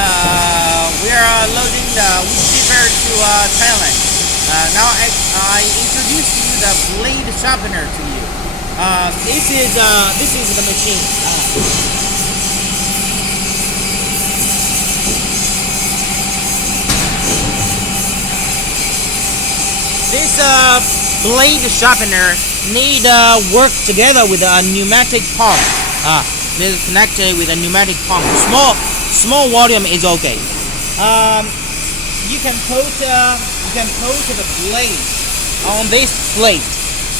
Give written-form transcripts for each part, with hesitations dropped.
We are loading the wheat paper to Thailand. Now I introduce to you the blade sharpener to you. This is the machine. This blade sharpener need work together with a pneumatic pump. This is connected with a pneumatic pump. Small volume is okay. You can put the blade on this plate.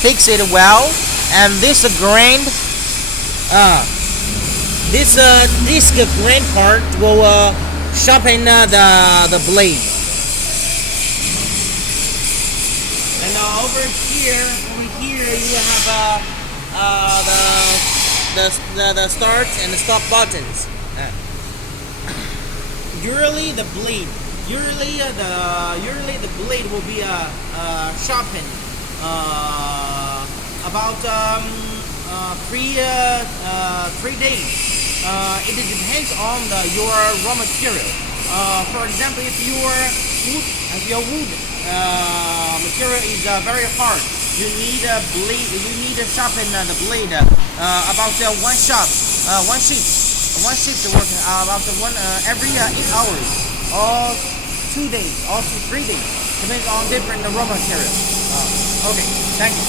Fix it well, and this grind. This grind part will sharpen the blade. And over here you have the start and the stop buttons. Usually the blade will be sharpened about 3 days. It depends on your raw material. For example, if your wood material is very hard, you need a blade. You need to sharpen the blade about one shift work about every 8 hours, or 2 days, or 3 days, depends on different raw material. Okay, thank you.